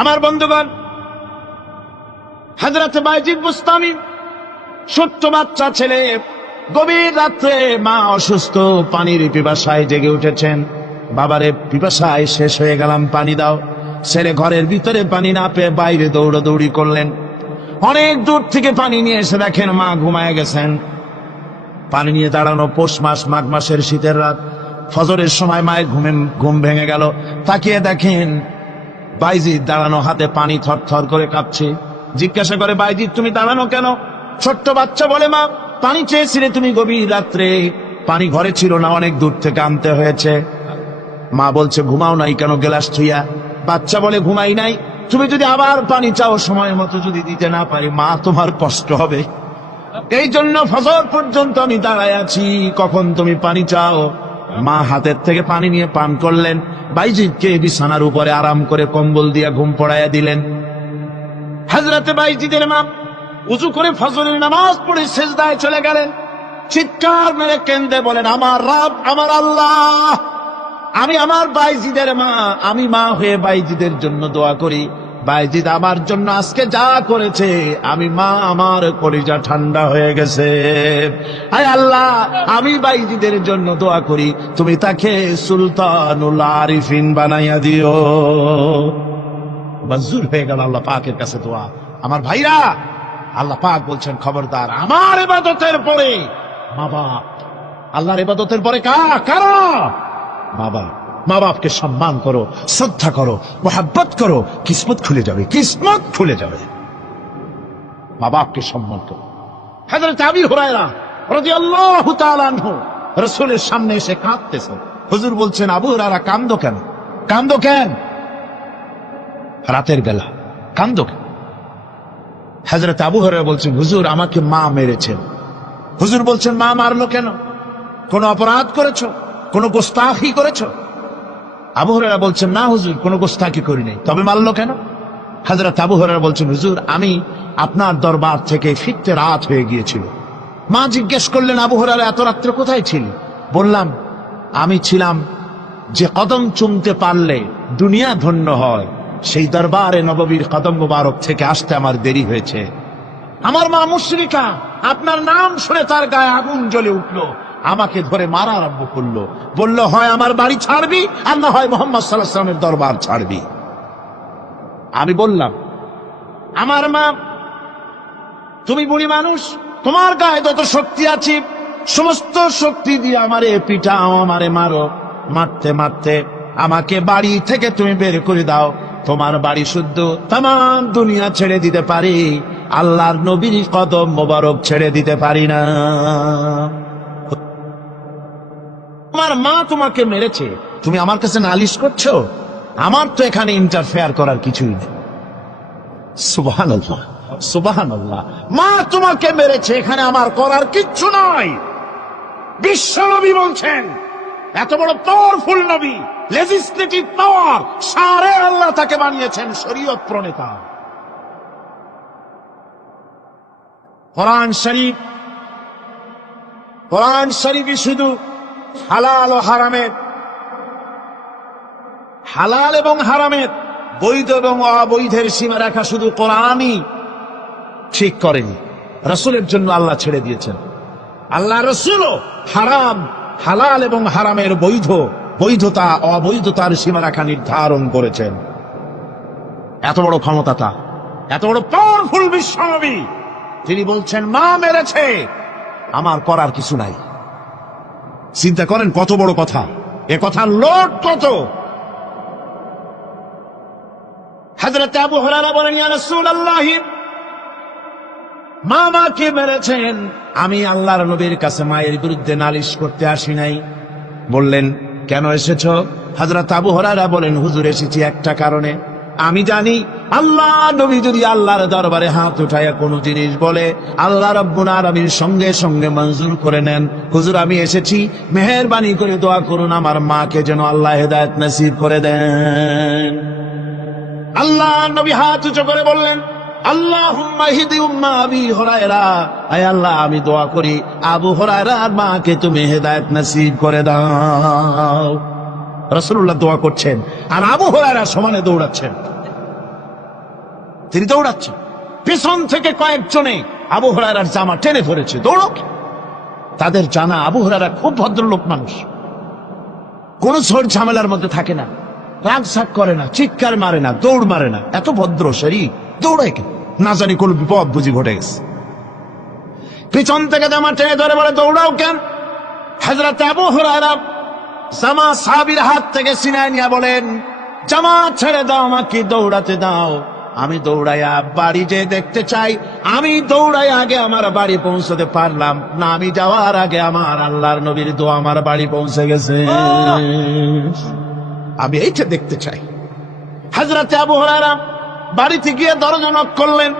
আমার বন্ধুগণ, হযরত বাইজিদ বুস্তামি ছোট্ট বাচ্চা ছেলে, গভীর রাত্রে মা অসুস্থ, পানির পিপাসায় জেগে উঠেছেন। বাবারে, পিপাসায় শেষ হয়ে গেলাম, পানি দাও। ছেলে ঘরের ভিতরে পানি না পেয়ে বাইরে দৌড়াদৌড়ি করলেন। অনেক দূর থেকে পানি নিয়ে এসে দেখেন মা ঘুমায় গেছেন। পানি নিয়ে দাঁড়ানো পৌষ মাস, মাঘ মাসের শীতের রাত, ফজরের সময় মায়ের ঘুম ভেঙে গেল। তাকিয়ে দেখেন বাইজিদ দাঁড়ানো, হাতে পানি থরথর করে কাঁপছে। জিজ্ঞাসা করে, বাইজিদ তুমি দাঁড়ানো কেন? ছোট্ট বাচ্চা বলে, মা পানি চেয়েছিলে তুমি গভীর রাত্রে, পানি ঘরে ছিল না, অনেক দূর থেকে আনতে হয়েছে। মা বলছে, ঘুমাও নাই কেন গেলাস ছুঁয়া? বাচ্চা বলে, ঘুমাই নাই। তুমি যদি আবার পানি চাও, সময় মতো যদি দিতে না পারি, মা তোমার কষ্ট হবে। এই জন্য ফজর পর্যন্ত আমি দাঁড়ায় আছি, কখন তুমি পানি চাও। মা হাতের থেকে পানি নিয়ে পান করলেন। বাইজিদকে বিছানার উপরে আরাম করে কম্বল দিয়ে ঘুম পড়াইয়া দিলেন। হযরতে বাইজিদের মা উযু করে ফজরের নামাজ পড়ে সিজদায় চলে গেলেন। চিৎকার মেরে কেঁদে বলেন, আমার রব, আমার আল্লাহ, আমি আমার বাইজিদের মা, আমি মা হয়ে বাইজিদের জন্য দোয়া করি। বাইজিদ আমার জন্য আজকে যা করেছে, আমি মা, আমার কলিজা ঠান্ডা হয়ে গেছে। আয় আল্লাহ, আমি বাইজিদের জন্য দোয়া করি, তুমি তাকে সুলতানুল আরিফিন বানাইয়া দিও। মঞ্জুর হয়ে গেল আল্লাহ পাকের কাছে দোয়া। আমার ভাইরা, আল্লাহ পাক বলছেন, খবরদার, আমার ইবাদতের পরে মা বাপ, আল্লাহর ইবাদতের পরে কারা? মা বাপ। মা বাপকে সম্মান করো, শ্রদ্ধা করো, মোহাব্বত করো, কিসমত খুলে যাবে, কিসমত খুলে যাবে। মা বাপকে সম্মান করো। হযরত আবু হুরায়রা রাদিয়াল্লাহু তাআলা আনহু রাসূলের সামনে এসে কাঁদতেছেন। হুজুর বলছেন, আবু হুরায়রা কান্দো কেন? কান্দো কেন? রাতের বেলা কান্দো কেন? হযরত আবু হুরায়রা বলছেন, হুজুর আমাকে মা মেরেছেন। হুজুর বলছেন, মা মারলো কেন? কোন অপরাধ করেছো? কোন গোস্তাখি করেছো? আবু হুরায়রা বলছেন, না হুজুর, কোন গোস্তাখি করি নাই, তবে মারলো কেন? হযরত আবু হুরায়রা বলছেন, হুজুর আমি আপনার দরবার থেকে ফিরতে রাত হয়ে গিয়েছিল। মা জিজ্ঞেস করলেন, আবু হুরায়রা এত রাত্রে কোথায় ছিলি? বললাম, আমি ছিলাম যে কদম চুমতে পারলে দুনিয়া ধন্য হয়, সেই দরবারে নববীর কদম মুবারক থেকে আসতে আমার দেরি হয়েছে। আমার মা মুশরিকা, আপনার নাম শুনে তার গায়ে আগুন জ্বলে উঠলো, আমাকে ধরে মারা আরম্ভ করলো। বলল, হয় আমার বাড়ি ছাড়বি, আর না হয় মুহাম্মদ সাল্লাল্লাহু আলাইহি ওয়াসাল্লামের দরবার ছাড়বি। আমি বললাম, আমার মা, তুমি বুড়ি মানুষ, তোমার গায়ে যত শক্তি আছে সমস্ত শক্তি দিয়ে আমারে পিটাও, আমারে মারো। মারতে মারতে আমাকে বাড়ি থেকে তুমি বের করে দাও। তোমার বাড়ি শুদ্ধ, তামাম দুনিয়া ছেড়ে দিতে পারি, আল্লাহর নবীর কদম মোবারক ছেড়ে দিতে পারি না। তোমার মা তোমাকে মেরেছে, তুমি আমার কাছে নালিশ করছো? আমার তো এখানে ইন্টারফেয়ার করার কিছুই নেই। সুবহানাল্লাহ, সুবহানাল্লাহ। মা তোমাকে মেরেছে, এখানে আমার করার কিচ্ছু নাই। বিশ্ব নবী বলছেন, এত বড় পাওয়ারফুল নবী, লেজিসলেটিভ পাওয়ার, সারে আল্লাহ তাকে বানিয়েছেন শরীয়ত প্রণেতা। কোরআন শরীফই শুধু হালাল ও হারামের, হালাল এবং হারামের, বৈধ এবং অবৈধের সীমা রেখা শুধু কোরআনই ঠিক করেনি, রাসূলের জন্য আল্লাহ ছেড়ে দিয়েছেন। আল্লাহ রাসূলও হারাম, হালাল এবং হারামের বৈধতা অবৈধতার সীমারেখা নির্ধারণ করেছেন। এত বড় ক্ষমতা, এত বড় পাওয়ারফুল বিশ্বনবী, তিনি বলছেন, মা মেরেছে, আমার করার কিছু নাই। চিন্তা করেন কত বড় কথা, এ কথার লোড কত। হযরত আবু হুরায়রা বলেন, ইয়া রাসূলুল্লাহ, মা মাকে মেরেছেন, আমি আল্লাহর নবীর কাছে মায়ের বিরুদ্ধে নালিশ করতে আসি নাই। বললেন, কেন এসেছো? হযরত আবু হুরায়রা বলেন, হুজুর এসেছি একটা কারণে। আমি জানি আল্লাহ নবী যদি আল্লাহর দরবারে হাত উঠায়া কোনো জিনিস বলে, আল্লাহ রাব্বুল আলামিন সঙ্গে সঙ্গে মঞ্জুর করে নেন। হুজুর আমি এসেছি, মেহেরবানি করে দোয়া করুন আমার মাকে যেন আল্লাহ হেদায়েত নসিব করে দেন। আল্লাহ নবী হাত উঁচু করে বললেন, আল্লাহুম্মা হিদি উম্মা আবি হুরায়রা, আয় আল্লাহ আমি দোয়া করি আবু হুরায়রার মাকে তুমি হেদায়েত নসিব করে দাও। রাসূলুল্লাহ দোয়া করছেন আর আবু হুরায়রা সমানে দৌড়াচ্ছেন। তিনি দৌড়াচ্ছেন, পিছন থেকে কয়েকজনে আবু হুরায়রার জামা টেনে ধরেছে, দৌড়ক। তাদের জানা আবু হুরায়রা খুব ভদ্রলোক মানুষ, কোন ঝড় ঝামেলার মধ্যে থাকে না, রাগ সাগ করে না, চিৎকার মারে না, দৌড় মারে না, এত ভদ্র শরীর, দৌড়ায় কেন? না জানি কোন বিপদ বুঝি ঘটে গেছে। পিছন থেকে জামা টেনে ধরে বলে, দৌড়াও কেন? হযরত আবু হুরায়রা জামা সাহাবীর হাত থেকে ছিনায় নিয়ে বলেন, জামা ছেড়ে দাও, আমাকে দৌড়াতে দাও। আমি দৌড়াইয়া বাড়ি যে দেখতে চাই, আমি দৌড়াই আগে আমার বাড়ি পৌঁছতে পারলাম না, আমি যাওয়ার আগে আমার আল্লাহর নবীর দোয়া আমার বাড়ি পৌঁছে গেছে, আমি এইটা দেখতে চাই। হযরত আবু হুরায়রা বাড়িতে গিয়ে দরজা নক করলেন,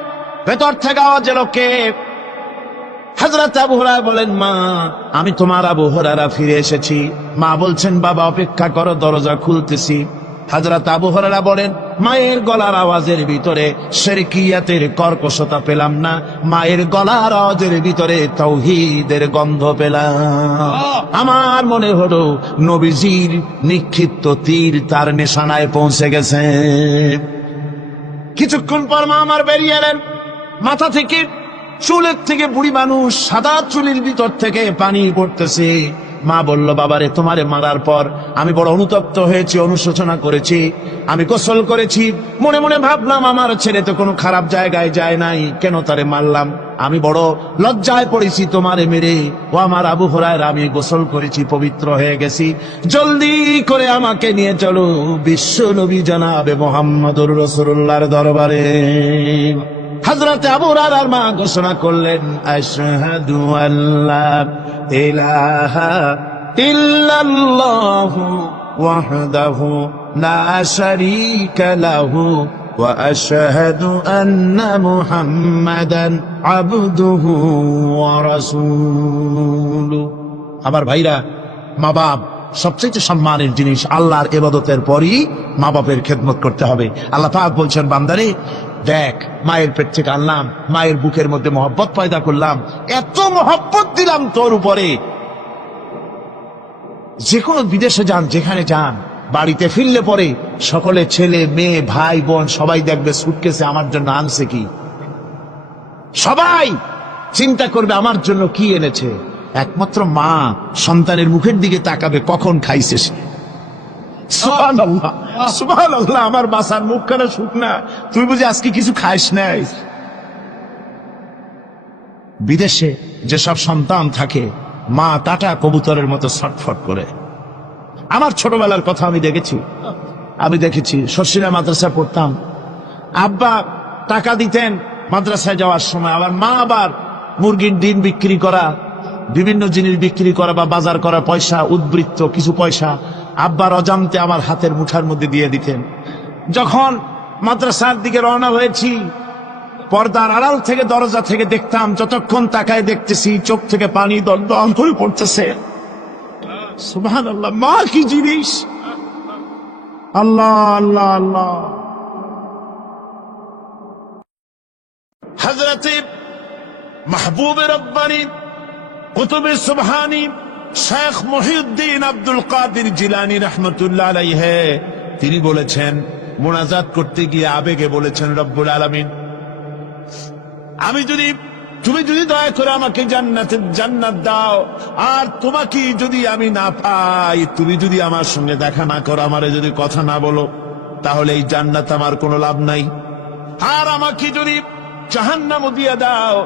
ভেতর থেকে আওয়াজ এলো, কে? হযরত আবু হুরায়রা বলেন, মা, আমি তোমার আবু হুরায়রা ফিরে এসেছি। মা বলছেন, বাবা অপেক্ষা করো, দরজা খুলতেছি। হযরত আবু হুরায়রা বলেন, মায়ের গলার আওয়াজের ভিতরে শিরকিয়াতের কর্কশতা পেলাম না, মায়ের গলার আওয়াজের ভিতরে তাওহীদের গন্ধ পেলাম। আমার মনে হলো নবীজির নিক্ষিপ্ত তীর তার নিশানায় পৌঁছে গেছে। কিছুক্ষণ পর মা আমার বেরিয়ে এলেন, মাথা থেকে চুলের থেকে বুড়ি মানুষ, সাদা চুলের ভিতর থেকে পানি পড়তেছে। মা বলল, বাবারে, তোমারে মারার পর আমি বড় অনুতপ্ত হয়েছি, অনুশোচনা করেছি, আমি গোসল করেছি, মনে মনে ভাবলাম আমার ছেলে তো কোনো খারাপ জায়গায় যায় নাই, কেন তারে মারলাম? আমি বড় লজ্জায় পড়েছি তোমারে মেরে। ও আমার আবু হুরায়রা, আমি গোসল করেছি, পবিত্র হয়ে গেছি, জলদি করে আমাকে নিয়ে চলো বিশ্ব নবী জনাবে মুহাম্মদুর রাসূলুল্লাহর দরবারে। হযরত আবু হুরায়রার মা ঘোষণা করলেন, আশহাদু আল্লা ইলাহা ইল্লাল্লাহু ওয়াহদাহু লা শারীকা লাহু ওয়া আশহাদু আন্না মুহাম্মাদান আবদুহু ওয়া রাসূলুহু। আমার ভাইরা, মা বাপ সবচেয়ে সম্মানের জিনিস। আল্লাহর ইবাদতের পরই মা বাপের খেদমত করতে হবে। আল্লাহ পাক বলছেন, বান্দারে দেখ, মায়ের পেট থেকে আনলাম, মায়ের বুকের মধ্যে মহব্বত পয়দা করলাম, এত মহব্বত দিলাম তোর উপরে, যে কোনো বিদেশে যান, যেখানে যান, বাড়িতে ফিরলে পরে সকলে, ছেলে মেয়ে ভাই বোন সবাই দেখবে সুটকেসে আমার জন্য আনছে কি, সবাই চিন্তা করবে আমার জন্য কি এনেছে। একমাত্র মা সন্তানের মুখের দিকে তাকাবে, কখন খাইছে সে। সুবহানাল্লাহ, সুবহানাল্লাহ, আমার বাসার মুখখানা শুকনা, তুই বুঝি আজকে কিছু খাইস নাই। বিদেশে যেসব সন্তান থাকে, মা কাটা কবুতরের মতো ছটফট করে। আমার ছোটবেলার কথা আমি দেখেছি, শর্ষিনা মাদ্রাসায় পড়তাম, আব্বা টাকা দিতেন মাদ্রাসায় যাওয়ার সময়, আবার মা আবার মুরগির ডিম বিক্রি করা, বিভিন্ন জিনিস বিক্রি করা বা বাজার করা পয়সা, উদ্বৃত্ত কিছু পয়সা আব্বার অজান্তে আমার হাতের মুঠার মধ্যে দিয়ে দিতেন। যখন মাদ্রাসার দিকে রওনা হয়েছি, পর্দার আড়াল থেকে দরজা থেকে দেখতাম, যতক্ষণ তাকায় দেখতেছি চোখ থেকে পানি দল করে পড়তেছে। সুবহানাল্লাহ, মা কি জিনিস! আল্লাহ আল্লাহ আল্লাহ। হযরত মাহবুব রব্বানী কুতুব সুবহানী শেখ মহিউদ্দিন আব্দুল কাদের জিলানী রাহমাতুল্লাহ আলাইহি, তিনি বলেছেন, মুনাজাত করতে গিয়ে আবেগে বলেছেন, রব্বুল আলামিন, তুমি যদি দয়া করে আমাকে জান্নাত দাও, আর তোমাকে যদি আমি না পাই, তুমি যদি আমার সঙ্গে দেখা না করো, আমারে যদি কথা না বলো, তাহলে এই জান্নাত আমার কোনো লাভ নাই। আর আমাকে যদি জাহান্নামও দিয়ে দাও,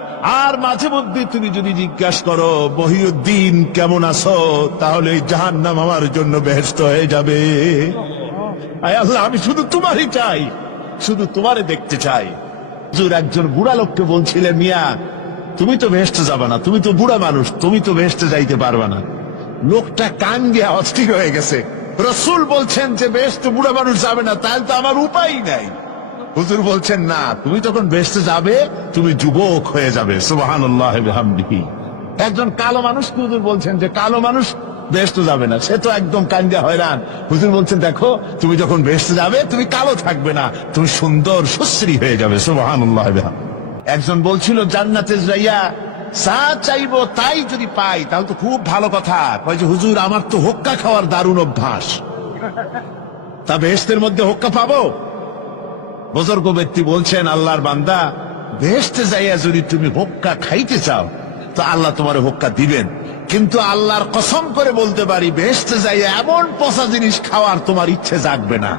আর মাঝে মধ্যে তুমি যদি জিজ্ঞাসা করো, মহিউদ্দিন কেমন আছো, তাহলে এই জাহান্নাম আমার জন্য বেহেশত হয়ে যাবে। আয় আল্লাহ, আমি শুধু তোমারই চাই, শুধু তোমারে দেখতে চাই। হুজুর একজন বুড়া লোককে বলছিলেন, মিয়া তুমি তো বেহেশতে যাবে না, তুমি তো বুড়া মানুষ, তুমি তো বেহেশতে যাইতে পারবে না। লোকটা কান দিয়ে অস্থির হয়ে গেছে। রাসূল বলছেন যে বেহেশতে বুড়া মানুষ যাবে না, তাহলে তো আমার উপায় নাই। হুজুর বলছেন, না, তুমি তখন বেহেশতে যাবে, তুমি যুবক হয়ে যাবে। সুবহানাল্লাহ বিহামদিহি। একজন কালো মানুষকে হুজুর বলছেন যে কালো মানুষ বেহেশতে যাবে না, সে তো একদম কান্দিয়া হয়রান। হুজুর বলছেন, দেখো, তুমি যখন বেহেশতে যাবে, তুমি কালো থাকবে না, তুমি সুন্দর সুশ্রী হয়ে যাবে। সুবহানাল্লাহ বিহামদিহি। একজন বলছিল, জান্নাতে যাইয়া যা চাইবো তাই যদি পাই, তাহলে তো খুব ভালো কথা। কয় যে, হুজুর আমার তো হোক্কা খাওয়ার দারুণ অভ্যাস, তা বেহেশতের মধ্যে হোক্কা পাবো? বুজুর্গ ব্যক্তি বলছেন, আল্লাহর বান্দা, বেহেশতে যাইয়া যদি তুমি হোক্কা খাইতে চাও তো আল্লাহ তোমার হোক্কা দিবেন, কিন্তু আল্লাহর কসম করে বলতে পারি বেহেশতে যাইয়া এমন পচা জিনিস খাওয়ার তোমার ইচ্ছে জাগবে না।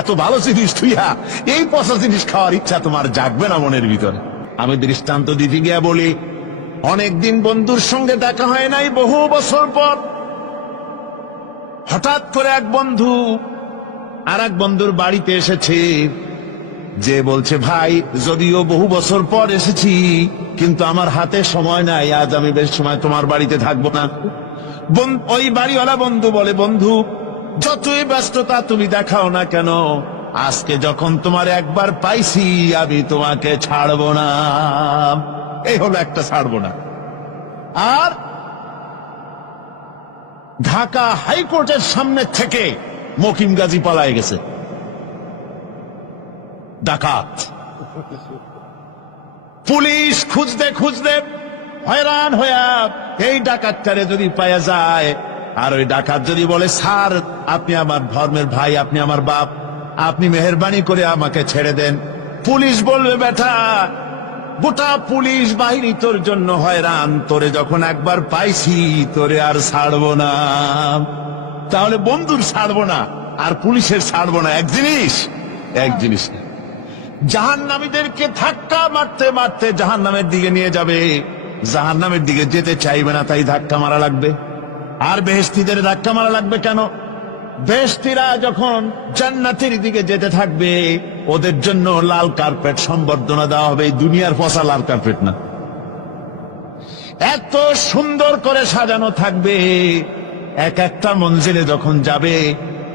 এত ভালো জিনিস থুইয়া এই পচা জিনিস খাওয়ার ইচ্ছা তোমার জাগবে না মনের ভিতরে। আমি দৃষ্টান্ত দিতে গিয়া বলি, অনেকদিন বন্ধুর সঙ্গে দেখা হয় নাই, বহু বছর পর হঠাৎ করে এক বন্ধু আর এক বন্ধুর বাড়িতে এসেছে, যে বলছে, ভাই যদিও বহু বছর পর এসেছি কিন্তু আমার হাতে সময় নাই, আজ আমি বেশ সময় তোমার বাড়িতে থাকবো না। ওই বাড়িওয়ালা বন্ধু বলে, বন্ধু যতই ব্যস্ততা তুমি দেখাও না কেন, আজকে যখন তোমার একবার পাইছি আমি তোমাকে ছাড়বো না। এই হলো একটা ছাড়বো না। আর ঢাকা হাইকোর্টের সামনে থেকে মকিম গাজী পালায় গেছে, ডাকাত। পুলিশ খুঁজতে খুঁজতে হয়রান হইয়া এই ডাকাতটারে যদি পাওয়া যায়, আর ওই ডাকাত যদি বলে, স্যার আপনি আমার ধর্মের ভাই, আপনি আমার বাপ, আপনি মেহেরবানি করে আমাকে ছেড়ে দেন, পুলিশ বলবে, বেটা গোটা পুলিশ বাহিনী তোর জন্য হয়রান, তোরে যখন একবার পাইছি তোরে আর ছাড়বো না। তাহলে বন্ধুর ছাড়বো না আর পুলিশের ছাড়বো না এক জিনিস? এক জিনিস না। জাহান্নামীদেরকে ধাক্কা মারতে মারতে জাহান্নামের দিকে নিয়ে যাবে, জাহান্নামের দিকে যেতে চাইবে না, তাই ধাক্কা মারা লাগবে। আর বেহেশতীদের ধাক্কা মারা লাগবে কেন? বেহেশতীরা যখন জান্নাতের দিকে যেতে থাকবে, ওদের জন্য লাল কার্পেট সম্বর্ধনা দেওয়া হবে, দুনিয়ার পচা লাল কার্পেট না, এত সুন্দর করে সাজানো থাকবে। এক একটা মঞ্জিলে যখন যাবে,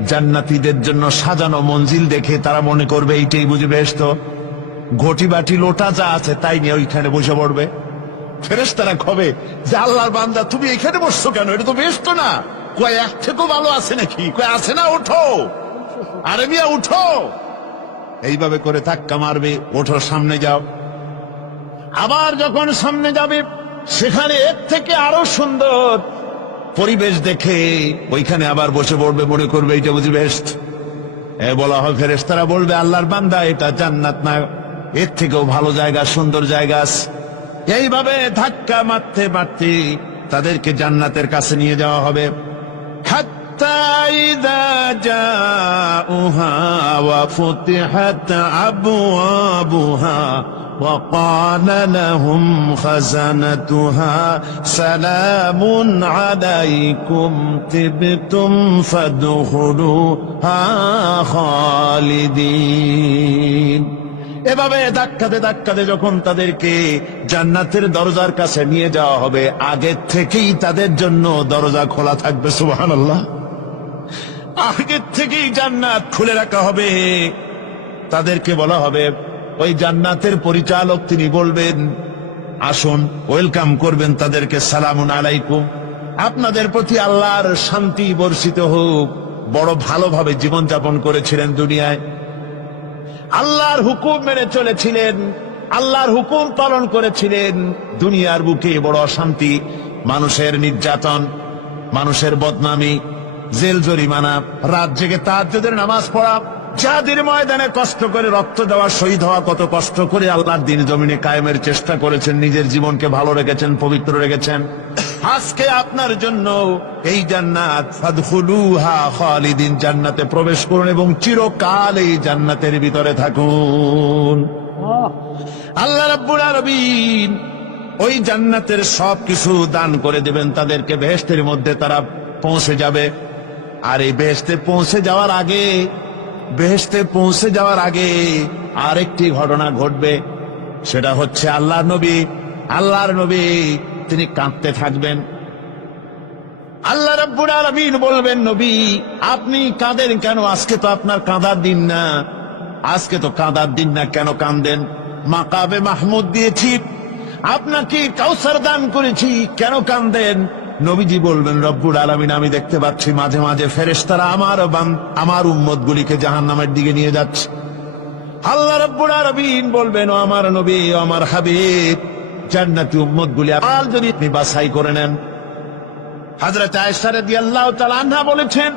জান্নাতীদের জন্য সাজানো মঞ্জিল দেখে তারা মনে করবে এইটাই বুঝে বেহেশত। ঘটি বাটি লোটা যা আছে তাই নিয়ে ওইখানে বসে পড়বে। ফেরেশতারা কবে যে, আল্লাহর বান্দা তুমি এখানে বসছো কেন, এটা তো বেহেশত না। কয় এক থেকেও ভালো আছে নাকি? কয় আছে না, ওঠো, আরে মিয়া উঠো। এইভাবে করে ধাক্কা মারবে, ওঠো সামনে যাও। আবার যখন সামনে যাবে, সেখানে এর থেকে আরো সুন্দর পরিবেশ দেখে ওইখানে আবার বসে পড়বে, মনে করবে এটা বুঝি বেহেশত। বলা হয়, ফেরেশতারা বলবে, আল্লাহর বান্দা এটা জান্নাত না, এর থেকেও ভালো জায়গা, সুন্দর জায়গা আছে। এইভাবে ধাক্কা মারতে মারতে তাদেরকে জান্নাতের কাছে নিয়ে যাওয়া হবে। হাত্তা ইযা জাউহা ওয়া ফুতিহাত আবওয়াবুহা ওয়া ক্বালা লাহুম খাযানাতুহা সালামুন আলাইকুম তিবতুম ফাদখুলুহা খালিদিন। এভাবে ধাক্কাতে ধাক্কাতে যখন তাদেরকে জান্নাতের দরজার কাছে নিয়ে যাওয়া হবে, আগের থেকেই তাদের জন্য দরজা খোলা থাকবে। সুবহানাল্লাহ। আগের থেকেই জান্নাত খুলে রাখা হবে। তাদেরকে বলা হবে, ওই জান্নাতের পরিচালক তিনি বলবেন, আসুন, ওয়েলকাম করবেন তাদেরকে, সালামুন আলাইকুম, আপনাদের প্রতি আল্লাহর শান্তি বর্ষিত হোক, বড় ভালোভাবে জীবনযাপন করেছিলেন দুনিয়ায়, আল্লাহর হুকুম মেনে চলেছিলেন, আল্লাহর হুকুম পালন করেছিলেন। দুনিয়ার বুকে বড় অশান্তি, মানুষের নির্যাতন, মানুষের বদনামি, জেল জরিমানা, রাত জেগে তাহাজ্জুদের নামাজ পড়া, জিহাদের ময়দানে কষ্ট করে রক্ত দেওয়া, শহীদ হওয়া, কত কষ্ট করে আল্লাহর দ্বীন জমিনে কায়েমের চেষ্টা করেছেন, নিজের জীবনকে ভালো রেখেছেন, পবিত্র রেখেছেন। আজকে আপনার জন্য এই জান্নাত, ফাদখুলুহা খালিদিন, জান্নাতে প্রবেশ করুন এবং চিরকাল এই জান্নাতের ভিতরে থাকুন। আল্লাহ রাব্বুল আলামিন ওই জান্নাতের সবকিছু দান করে দেবেন তাদেরকে, বেহেশতের মধ্যে তারা পৌঁছে যাবে। আর এই বেহেশতে পৌঁছে যাওয়ার আগে আরেকটি ঘটনা ঘটবে, সেটা হচ্ছে আল্লাহর নবী তিনি কাঁদতে থাকবেন। আল্লাহ রাব্বুল আলামিন বলবেন, নবী আপনি কাঁদেন কেন? আজকে তো আপনার কাঁদার দিন না, আজকে তো কাঁদার দিন না, কেন কাঁদেন? মাকামে মাহমুদ দিয়েছি, আপনাকে কাউসার দান করেছি, কেন কাঁদেন? নবীজি বলবেন, রব্বুল আলামিন আমি দেখতে পাচ্ছি মাঝে মাঝে ফেরেশতারা আমার উম্মতগুলিকে জাহান্নামের দিকে নিয়ে যাচ্ছে। আল্লাহ রাব্বুল আলামিন বলবেন, ও আমার নবী, ও আমার হাবিব, জান্নাতি উম্মতগুলি আর যদি আপনি বাছাই করে নেন। হযরত আয়েশা রাদিয়াল্লাহু তাআলা আনহা বলেছেন,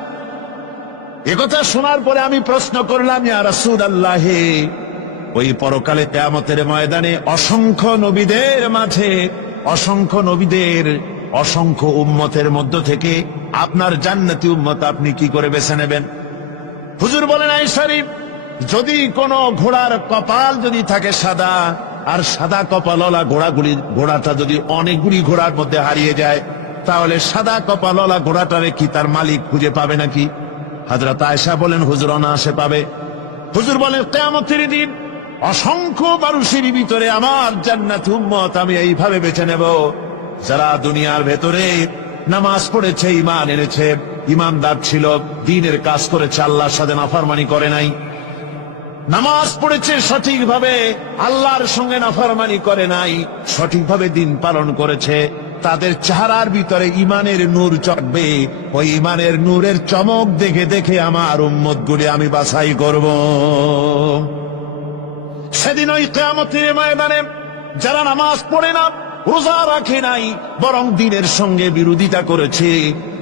একথা শোনার পরে আমি প্রশ্ন করলাম, ইয়া রাসূলুল্লাহ, ওই পরকালে কিয়ামতের ময়দানে অসংখ্য নবীদের মাঝে, অসংখ্য নবীদের অসংখ্য উম্মতের মধ্য থেকে আপনার জান্নাতি উম্মত আপনি কি করে বেছে নেবেন? হুজুর বলেন, আয়েশা শরীফ, যদি কোনো ঘোড়ার কপাল যদি থাকে সাদা, আর সাদা কপালওয়ালা ঘোড়াটা যদি অনেকগুলি ঘোড়ার মধ্যে হারিয়ে যায়, তাহলে সাদা কপালওয়ালা ঘোড়াটারে কি তার মালিক খুঁজে পাবে নাকি? হযরত আয়েশা বলেন, হুজুর অনায়াসে পাবে। হুজুর বলেন, কিয়ামতের দিন অসংখ্য মানুষের ভিতরে আমার জান্নাতি উম্মত আমি এইভাবে বেছে নেব, যারা দুনিয়ার ভেতরে নামাজ পড়েছে, ঈমান এনেছে, ঈমানদার ছিল, দ্বীনের কাজ করেছে, আল্লাহর সাথে নাফরমানি করে নাই, নামাজ পড়েছে সঠিকভাবে, আল্লাহর সঙ্গে নাফরমানি করে নাই, সঠিকভাবে দিন পালন করেছে, তাদের চেহারার ভিতরে ঈমানের নূর চড়বে। ওই ঈমানের নূরের চমক দেখে দেখে আমার উম্মতগুলি আমি বাছাই করব। সেদিন ওই কিয়ামতের ময়দানে যারা নামাজ পড়ে না, রোজা রাখে নাই, বরং দ্বীনের সঙ্গে বিরোধিতা করেছে,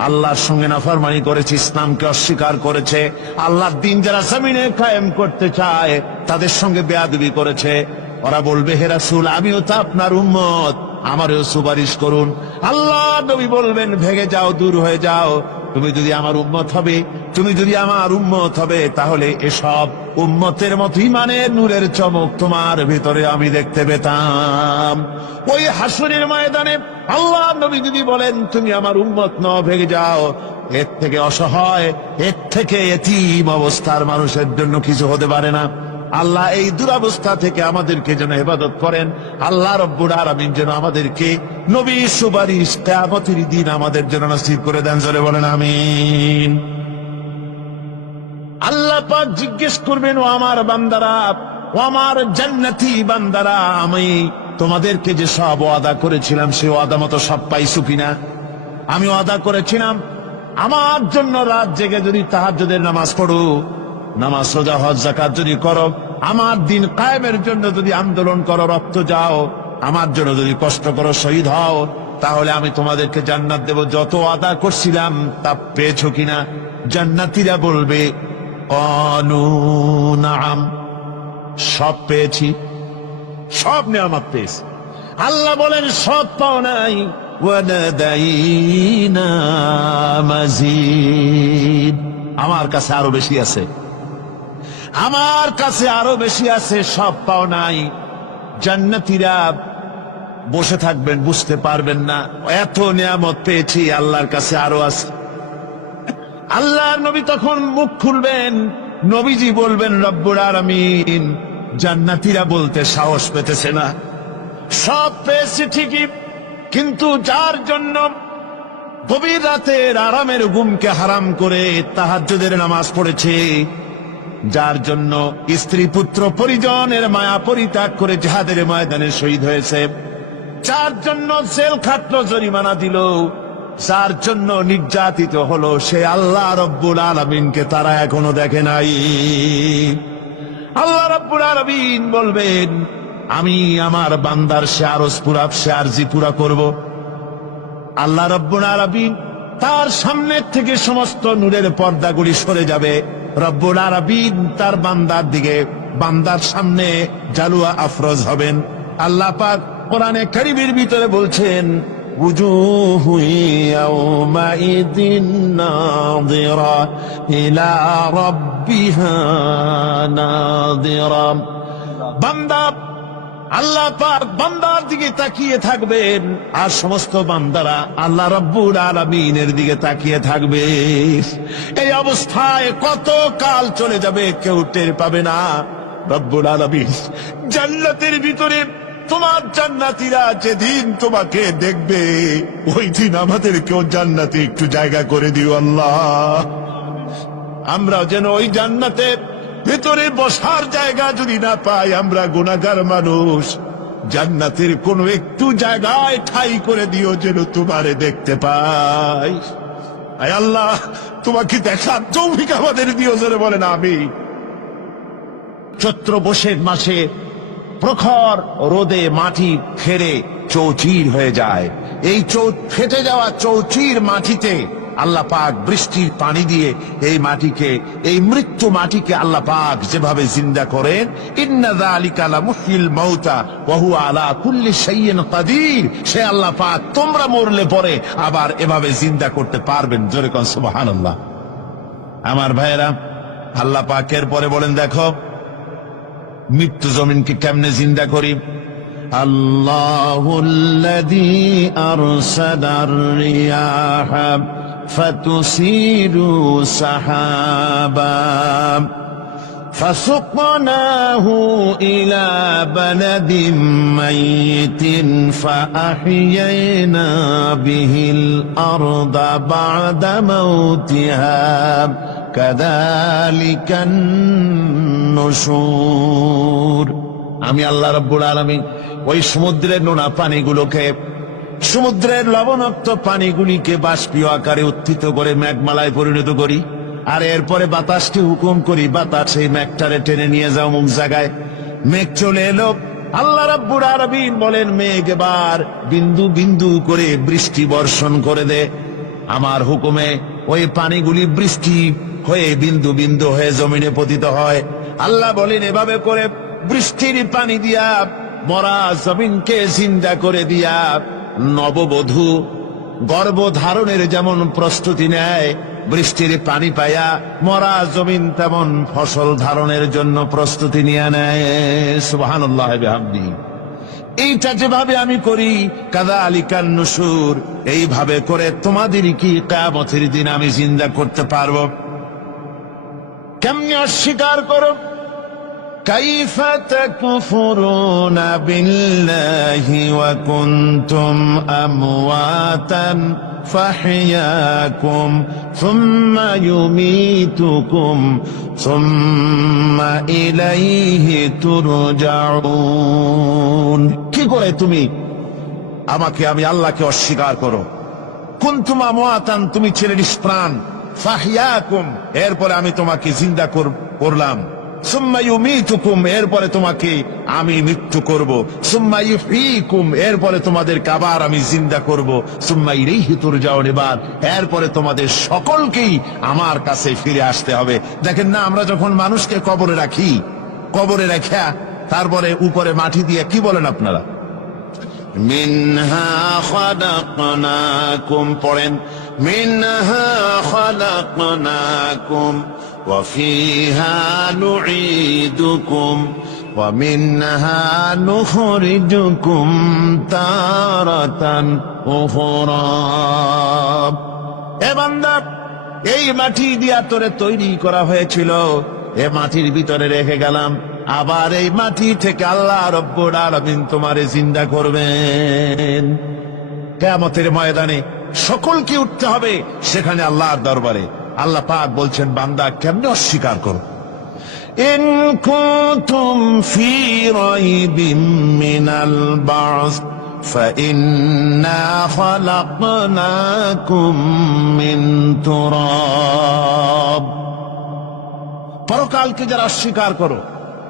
আল্লাহর সঙ্গে নাফরমানি করেছে, ইসলামকে অস্বীকার করেছে, আল্লাহর দ্বীন যারা জমিনে কায়েম করতে চায় তাদের সঙ্গে বেয়াদবি করেছে, ওরা বলবে, হে রাসূল, আমিও তো আপনার উম্মত, আমারও সুপারিশ করুন। আল্লাহ নবী বলবেন, ভেগে যাও, দূর হয়ে যাও, তুমি যদি আমার উম্মত হবে, তুমি যদি আমার উম্মত হবে, তাহলে এসব উম্মতের মতো ঈমানের নূরের চমক তোমার ভিতরে আমি দেখতে পেতাম। ওই হাসরের ময়দানে আল্লাহ নবী যদি বলেন, তুমি আমার উম্মত নও, ভেগে যাও, এর থেকে অসহায়, এর থেকে এতিম অবস্থার মানুষের জন্য কিছু হতে পারে না। আল্লাহ এই দুরবস্থা থেকে আমাদেরকে যেন হেফাজত করেন। আল্লাহ রব্বুল আলামিন যেন আমাদেরকে নবীর সুপারিশ কিয়ামতের দিন আমাদের জন্য নসিব করে দেন। জোরে বলেন আমিন। আল্লাহ পাক জিজ্ঞেস করবেন, ও আমার বান্দারা, ও আমার জান্নাতি বান্দারা, আমি তোমাদেরকে যে সব ওয়াদা করেছিলাম সেই ওয়াদা মতো সব পাইছো কিনা? আমি ওয়াদা করেছিলাম আমার জন্য রাত জেগে যদি তাহাজ্জুদের নামাজ পড়ো, নামাজ, রোজা, হজ, যাকাত যদি করো, আমার দিন কায়েমের জন্য যদি আন্দোলন করো, রক্ত যাও, আমার জন্য যদি কষ্ট করো, শহীদ হও, তাহলে আমি তোমাদেরকে জান্নাত দেব। যত ওয়াদা করছিলাম তা পেয়েছো কিনা? জান্নাতীরা বলবে, ক্বালু নাআম, সব পেয়েছি, সব নেয়ামত পেয়েছি। আল্লাহ বলেন, সব পাও নাই, ওয়ালাদাইনা মাজিদ, আমার কাছে আরো বেশি আছে, আমার কাছে আরো বেশি আছে, সব পাও নাই। জান্নাতীরা বসে থাকবেন, বুঝতে পারবেন না, এত নিয়ামত পেয়েছি, আল্লাহর কাছে আরো আছে। আল্লাহর নবী তখন মুখ খুলবেন, নবীজি বলবেন, রব্বুল আলামিন, জান্নাতীরা বলতে সাহস পেতেছে না, সব পেয়েছি ঠিকই, কিন্তু যার জন্য গভীর রাতের আরামের ঘুমকে হারাম করে তাহাজ্জুদের নামাজ পড়েছে, যার জন্য স্ত্রী পুত্র পরিজনের মায়া পরিত্যাগ করে জিহাদের ময়দানে শহীদ হয়েছে, যার জন্য জেল খাটলো, জরিমানা দিল, যার জন্য নির্যাতিত হলো, সে আল্লাহ রব্বুল আলামিনকে তারা এখনো দেখে নাই। আল্লাহ রব্বুল আলামিন বলবেন, আমি আমার বান্দার সে আরজ পুরা, সে আরজি পুরা করব। আল্লাহ রব্বুল আলামিন তার সামনের থেকে সমস্ত নূরের পর্দাগুলি সরে যাবে, রব্বুল আলামিন তার বান্দার দিকে, বান্দার সামনে জালুয়া আফরোজ হবেন। আল্লাহ পাক কোরআনে কারীমের ভিতরে বলছেন, وجوه يومئذ ناظرة إلى ربها ناظرة। বান্দা, আল্লাহ পাক বান্দার দিকে তাকিয়ে থাকবেন, আর সমস্ত বান্দারা আল্লাহ রব্বুল আলামিনের দিকে তাকিয়ে থাকবে। এই অবস্থায় কত কাল চলে যাবে কেউ টের পাবে না। রব্বুল আলামিন জান্নাতের ভিতরে তোমার জান্নাতীরা যেদিন তোমাকে দেখবে, ওই দিন আমাদেরকেও জান্নাতে একটু জায়গা করে দিও আল্লাহ। আমরা যেন ওই জান্নাতের ভেতরে বসার জায়গা যদি না পাই, আমরা গুনাহগার মানুষ, জান্নাতের কোন একটু জায়গায় ঠাই করে দিও যেন তোমারে দেখতে পাই। আয় আল্লাহ, তোমাকে দেখার তৌফিক আমাদের দিও। জোরে বলেন আমিন। চৈত্র বৈশাখ মাসে প্রখর রোদে মাটি ফেরে চৌচির হয়ে যায়। এই ফেটে যাওয়া চৌচির মাটিতে আল্লাহ পাক বৃষ্টির পানি দিয়ে এই মাটিকে, এই মৃত্যু মাটিকে আল্লাহ পাক যেভাবে জিন্দা করেন, ইন্না যালিকা লামুহয়িল মাউতা ওয়া হুয়া আলা কুল্লি শাইইন কাদির, সে আল্লাহ পাক তোমরা মরলে পরে আবার এভাবে জিন্দা করতে পারবেন। জোরে কোন সুবহানাল্লাহ। আমার ভাইয়েরা, আল্লাহ পাকের পরে বলেন, দেখো মৃত্যু জমিনকে কেমনে জিন্দা করি। আল্লাহুল্লাযী আরসালার রিয়াহা ফাতুসিরু সাহাবা فسقناه إلى بلد ميت فأحيينا به الأرض بعد موتها كذلك النشور। আমি আল্লাহ রাব্বুল আলামিন ওই সমুদ্রের নোনা পানিগুলোকে, সমুদ্রের লবণাক্ত পানিগুলিকে বাষ্পীয় আকারে উত্থিত করে মেঘমালায় পরিণত করি, আর এরপরে বাতাসকে হুকুম করি, বাতাস এই মেঘটারে টেনে নিয়ে যাও মুখ জায়গায়। মেঘ চলে এলো। আল্লাহ রাব্বুল আলামিন বলেন, মেঘ এবার বিন্দু বিন্দু করে বৃষ্টি বর্ষণ করে দে। আমার হুকুমে ওই পানিগুলি বৃষ্টি হয়ে বিন্দু বিন্দু হয়ে জমিনে পতিত হয়। আল্লাহ বলেন, এভাবে করে বৃষ্টির পানি দিয়া মরা জমিনকে জিন্দা করে দিয়া নববধূ গর্ভধারণের যেমন প্রস্তুতি নেয়, বৃষ্টির পানি পায়া মরা জমিন তেমন ফসল ধারণের জন্য প্রস্তুতি নিয়ে নেয়। সুবহানাল্লাহ বিহামদিহি। এইটা যেভাবে আমি করি, কাযালিকান নুশুর, এইভাবে করে তোমাদের কি কিয়ামতের দিন আমি জিন্দা করতে পারবো? কেমনে অস্বীকার করো? কাইফা তাকফুরুনা বিল্লাহি ওয়া কুনতুম আমওয়াতান ফাহইয়াকুম সুম্মা ইউমীতুকুম সুম্মা ইলাইহি তুরজাউন। কি করে তুমি আমাকে, আমি আল্লাহকে অস্বীকার করো? কুনতুম আমওয়াতান, তুমি ছিলে নিষ্প্রাণ, ফাহইয়াকুম, এরপরে আমি তোমাকে জিন্দা করলাম, সুম্মা ইউমীতুকুম, এরপরে তোমাকে আমি মৃত্যু করব, সুম্মা ইউহয়িকুম, এরপরে তোমাদেরকে আবার আমি জিন্দা করব, সুম্মা ইলাইহি তুরজাউন, এবার এরপরে তোমাদের সকলকেই আমার কাছে ফিরে আসতে হবে। দেখেন না, আমরা যখন মানুষকে কবরে রাখি, কবরে রাখা তারপরে উপরে মাটি দিয়ে কি বলেন আপনারা? মিনহা খালাকনাকুম, পড়েন, মিনহা খালাকনাকুম ওয়া ফিহা নুঈদুকুম ওয়া মিনহা নুখরিজুকুম তারাতান উখরা। এ বান্দা, এই মাটি দিয়া তোরে তৈরি করা হয়েছিল, এ মাটির ভিতরে রেখে গেলাম, আবার এই মাটি থেকে আল্লাহ রব্বুল আলামিন তোমারে জিন্দা করবেন। কিয়ামতের ময়দানে সকলকে উঠতে হবে সেখানে আল্লাহর দরবারে। আল্লাহ পাক বলছেন, বান্দা কেমনে অস্বীকার করো? ইন কুনতুম ফি রাইবিম মিনাল বা'স ফাইন্না খালাকনাকুম মিন তুরাব। পরকালকে যারা অস্বীকার করো,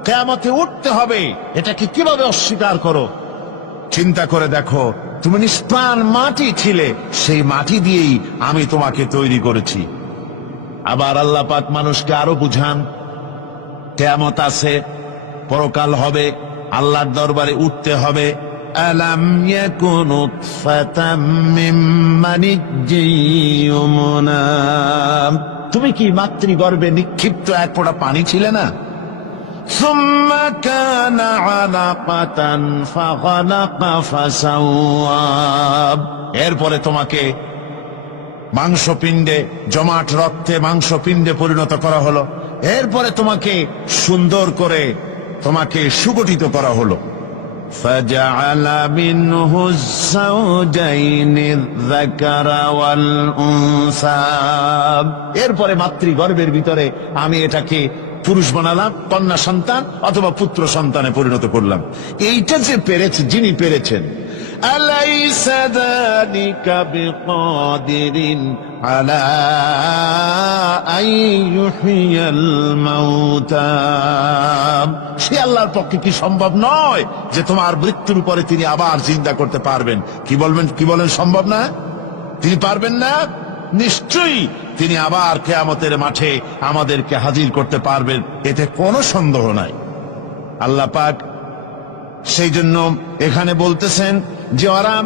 কিয়ামতে উঠতে হবে, এটাকে কিভাবে অস্বীকার করো? চিন্তা করে দেখো, তুমি নিষ্প্রাণ মাটি ছিলে, সেই মাটি দিয়েই আমি তোমাকে তৈরি করেছি। আবার আল্লাহ পাক মানুষকে আরো বুঝান, কিয়ামত আছে, পরকাল হবে, আল্লাহর দরবারে উঠতে হবে। আলাম ইয়াকুন নুতফাতাম মিন মানিয়্যিন ইউমনা, তুমি কি মাতৃগর্ভে নিক্ষিপ্ত এক ফোঁটা পানি ছিলে না? সুম্মা কানা আলাকাতান ফাখালাকা ফাসাওয়া, এরপরে তোমাকে মাংসপিণ্ডে, জমাট রক্তে মাংসপিণ্ডে পরিণত করা হলো, এরপরে তোমাকে সুন্দর করে তোমাকে সুগঠিত করা হলো। ফাজআলা মিনহু যাওজাইনি যাকারা ওয়াল উনসা, এরপরে মাতৃগর্ভের ভিতরে আমি এটাকে পুরুষ বানালাম, কন্যা সন্তান অথবা পুত্র সন্তানে পরিণত করলাম। এইটা যে পেরেছে, যিনি পেরেছেন, আলাইসা যালিকা বিকাদিরিন আলা আইয়ুহিয়াল মাউতা, সে আল্লাহর পক্ষে কি সম্ভব নয় যে তোমার মৃত্যুর পরে তিনি আবার জিন্দা করতে পারবেন? কি বলবেন, কি বলেন, সম্ভব না? তিনি পারবেন না? নিশ্চয়ই তিনি আবার কিয়ামতের মাঠে আমাদেরকে হাজির করতে পারবেন, এতে কোনো সন্দেহ নাই। আল্লাহ পাক সেই জন্য এখানে বলতেছেন যে ওরা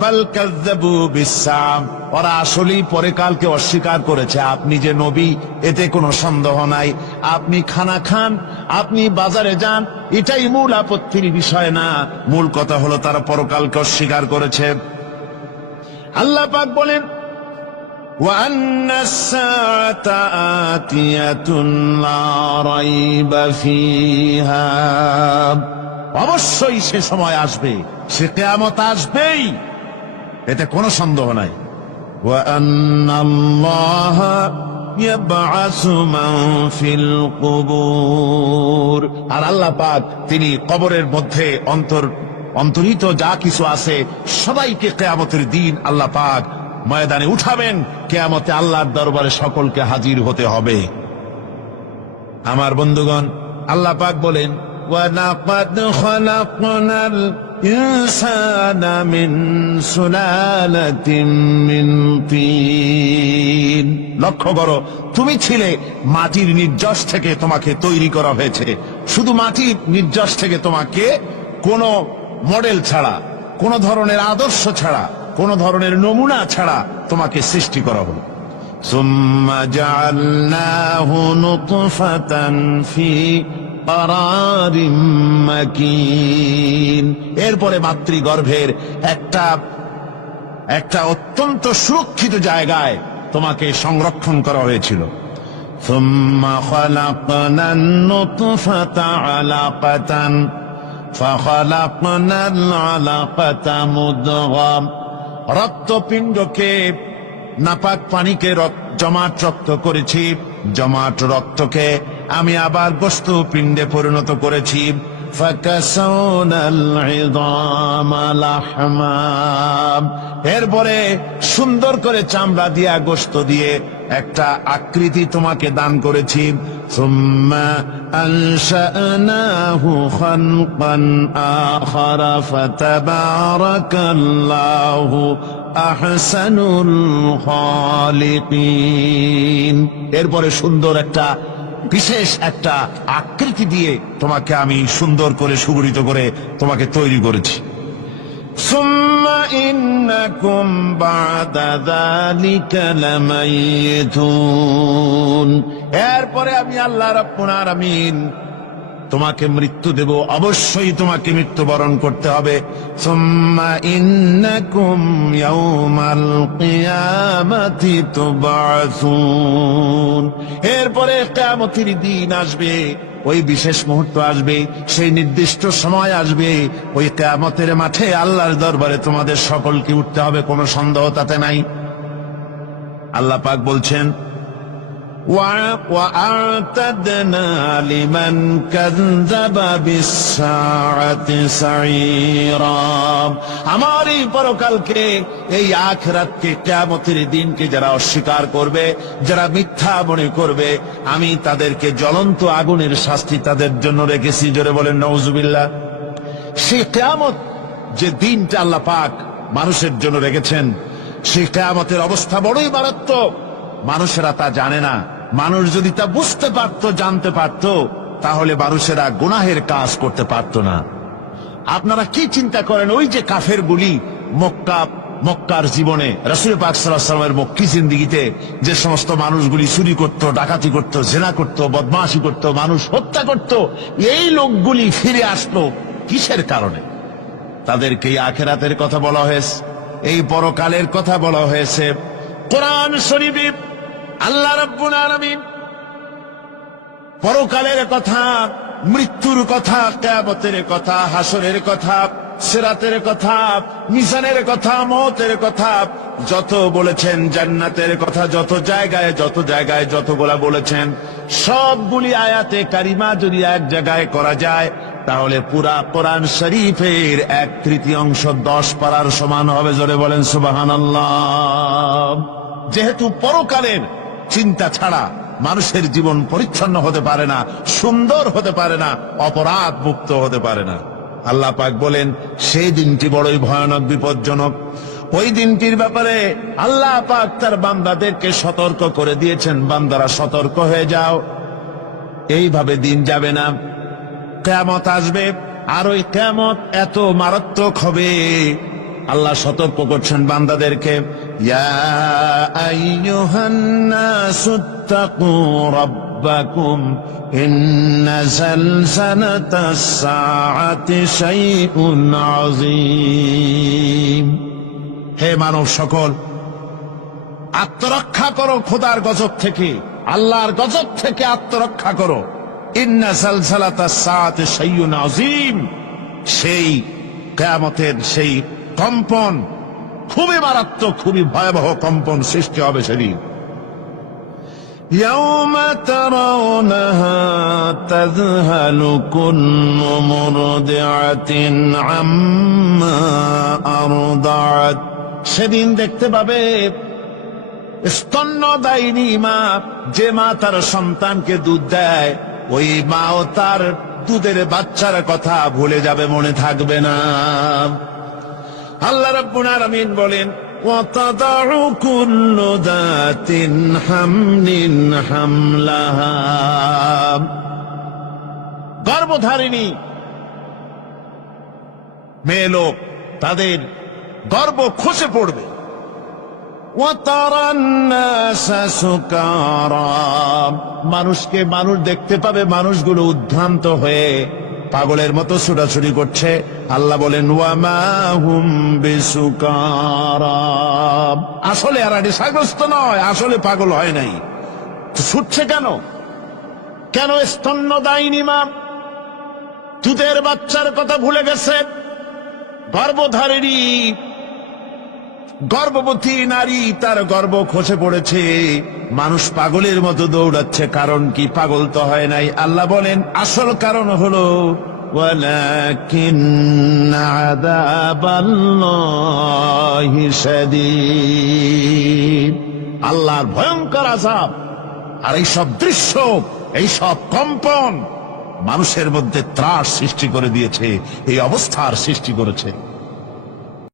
বাল কাযযাবু বিসসাম, ওরা আসলেই পরকালকে অস্বীকার করেছে। আপনি যে নবী এতে কোনো সন্দেহ নাই। আপনি খানা খান, আপনি বাজারে যান, এটাই মূল আপত্তির বিষয় না। মূল কথা হলো তারা পরকালকে অস্বীকার করেছে। আল্লাহ পাক বলেন ওয়া আন্নাস সাআতা আতিয়াতুন লা রাইবা ফিহা, অবশ্যই সে সময় আসবে, সে কিয়ামত আসবেই, এতে কোনো সন্দেহ নাই। ওয়া আন্নাল্লাহা ইয়াবআসু মান ফিল কুবুর, আর আল্লাহ পাক তিনি কবরের মধ্যে অন্তর্হিত যা কিছু আছে সবাইকে কিয়ামতের দিন আল্লাহ পাক ময়দানে উঠাবেন। কিয়ামতে আল্লাহর দরবারে সকলকে হাজির হতে হবে। আমার বন্ধুগণ, আল্লাহ পাক বলেন ওয়ালাকাদ খালাকনাল ইনসানা মিন সুলালাতিন মিন তিন, লক্ষ্য করো, তুমি ছিলে মাটির নির্যাস থেকে তোমাকে তৈরি করা হয়েছে। শুধু মাটির নির্যাস থেকে তোমাকে কোন মডেল ছাড়া, কোন ধরনের আদর্শ ছাড়া, কোন ধরনের নমুনা ছাড়া তোমাকে সৃষ্টি করা হলো। সুম্মা জাআলনাহু নুতফাতান ফি قرارٍ مكين, এরপরে মাতৃগর্ভের একটা অত্যন্ত সুরক্ষিত জায়গায় তোমাকে সংরক্ষণ করা হয়েছিল। ثم خلقنا النطفة علقة فخلقنا العلقة مضغة, রক্তপিণ্ডকে, নাপাক পানিকে জমাট রক্ত করেছি, জমাট রক্তকে আমি আবার গোশত পিণ্ডে পরিণত করেছি। ফাকাসাউনাল ইযামা লাহমা, এরপরে সুন্দর করে চামড়া দিয়া গোশত দিয়ে একটা আকৃতি তোমাকে দান করেছি। সুম্মা আনশানাহু খালকান আখারা ফাতাবারাকাল্লাহু আহসানুল খালিকিন, এরপরে সুন্দর একটা বিশেষ একটা আকৃতি দিয়ে তোমাকে আমি সুন্দর করে সুগঠিত করে তোমাকে তৈরি করেছি। সুম্মা ইন্নাকুম বা'দা যালিকা লামাইতুন, এরপরে আমি আল্লাহ রাব্বুল আলামিন তোমাকে মৃত্যু দেব, অবশ্যই তোমাকে মৃত্যুবরণ করতে হবে। সুম্মা ইন্নাকুম ইয়াউমাল কিয়ামাতি তুবআসুন, এরপরে কিয়ামতের দিন আসবে, ওই বিশেষ মুহূর্ত আসবে, সেই নির্দিষ্ট সময় আসবে, ওই কিয়ামতের মাঠে আল্লাহর দরবারে তোমাদের সকলকে উঠতে হবে, কোনো সন্দেহ তাতে নাই। আল্লাহ পাক বলছেন وَأَعْتَدْنَا لِمَنْ كَذَّبَ بِالسَّاعَةِ سَعِيرًا, আমার এই পরকালকে, এই আখিরাতকে, কিয়ামতের দিনকে যারা অস্বীকার করবে, যারা মিথ্যা মনে করবে, আমি তাদেরকে জ্বলন্ত আগুনের শাস্তি তাদের জন্য রেখেছি। জোরে বলেন নাউজুবিল্লাহ। সেই কিয়ামত যে দিনটা আল্লাহ পাক মানুষের জন্য রেখেছেন, সেই কিয়ামতের অবস্থা বড়ই মারাত্মক। মানুষেরা তা জানে না। মানুষ যদি তা বুঝতে পারত, জানতে পারত, তাহলে মানুষেরা গুনাহের কাজ করতে পারত না। আপনারা কি চিন্তা করেন, ওই যে কাফের গুলি মক্কার জীবনে, রাসূল পাক সাল্লাল্লাহু আলাইহি ওয়াসাল্লামের মক্কি জিন্দেগিতে যে সমস্ত মানুষগুলি চুরি করত, ডাকাতি করত, জেনা করত, বদমাশি করত, মানুষ হত্যা করত, এই লোকগুলি ফিরে আসলো কিসের কারণে? তাদেরকে এই আখিরাতের কথা বলা হয়েছে, এই পরকালের কথা বলা হয়েছে। কোরআন শরীফে আল্লাহ রাব্বুল আলামিন পরকালের কথা, মৃত্যুর কথা, কিয়ামতের কথা, হাসরের কথা, সিরাতের কথা, মিজানের কথা, মওতের কথা যত বলেছেন, জান্নাতের কথা যত জায়গায় যতগুলা বলেছেন, সবগুলি আয়াতে কারিমা যদি এক জায়গায় করা যায় তাহলে পুরা কোরআন শরীফের 1/3 10 পারার সমান হবে। জোরে বলেন সুবহানাল্লাহ। যেহেতু পরকালের চিন্তা ছাড়া মানুষের জীবন পরিচ্ছন্ন হতে পারে না, সুন্দর হতে পারে না, অপরাধ মুক্ত হতে পারে না। আল্লাহ পাক বলেন সেই দিনটি বড়ই ভয়ানক, বিপজ্জনক। ওই দিনটির ব্যাপারে আল্লাহ পাক তার বান্দাদেরকে সতর্ক করে দিয়েছেন, বান্দারা সতর্ক হয়ে যাও, এইভাবে দিন যাবে না, কিয়ামত আসবে। আর ওই কিয়ামত এত মারাত্মক হবে, আল্লাহ সতর্ক করছেন বান্দাদেরকে, ইয়া আইয়ুহান নাসুত্তাকু রাব্বাকুম ইন্না যালজালাতাস সাআতি শাইউন আযীম। হে মানব সকল, আত্মরক্ষা করো খোদার গজব থেকে, আল্লাহর গজব থেকে আত্মরক্ষা করো। ইন্না যালজালাতাস সাআতি শাইউন আযীম, সেই কিয়ামতের সেই কম্পন খুবই মারাত্মক, খুবই ভয়াবহ কম্পন সৃষ্টি হবে সেদিন। ইয়াউমা তারাউনাহা তাযহালু কুল্লু মুরদিআতিন আম্মা আরদাআত, সেদিন দেখতে পাবে স্তন্যদায়িনী মা, যে মা তার সন্তানকে দুধ দেয়, ওই মাও তার দুধের বাচ্চার কথা ভুলে যাবে, মনে থাকবে না। আল্লাহ রাব্বুল আলামিন বলেন, ওয়াতাদাউ কুল্লু যাতিন হামলিন হামলাহা, গর্ভধারিণী মেয়ে লোক তাদের গর্ভ খসে পড়বে। ওয়াতারান নাসা সুকারা, মানুষকে মানুষ দেখতে পাবে, মানুষগুলো উদ্ভ্রান্ত হয়ে পাগলের মতো ছুটাছুটি করছে। আল্লাহ বলেন, ওয়ামা হুম বিসুকারা, আসলে আর নেশাগ্রস্ত নয়, আসলে পাগল হয় নাই। ছুটছে কেন? কেন? স্তন্যদায়িনী মা দুধের বাচ্চার কথা ভুলে গেছে। গর্ভধারিণী গর্ভবতী নারী, তার গর্ভ খসে পড়েছে, মানুষ পাগলের মতো দৌড়াচ্ছে। কারণ কি? পাগল তো হয় নাই। আল্লাহ বলেন, আসল কারণ হলো ওয়ালাকিন্না আযাবাল্লাহি শাদীদ, আল্লাহর ভয়ঙ্কর আযাব। আর এই সব দৃশ্য, এই সব কম্পন মানুষের মধ্যে ত্রাস সৃষ্টি করে দিয়েছে, এই অবস্থার সৃষ্টি করেছে।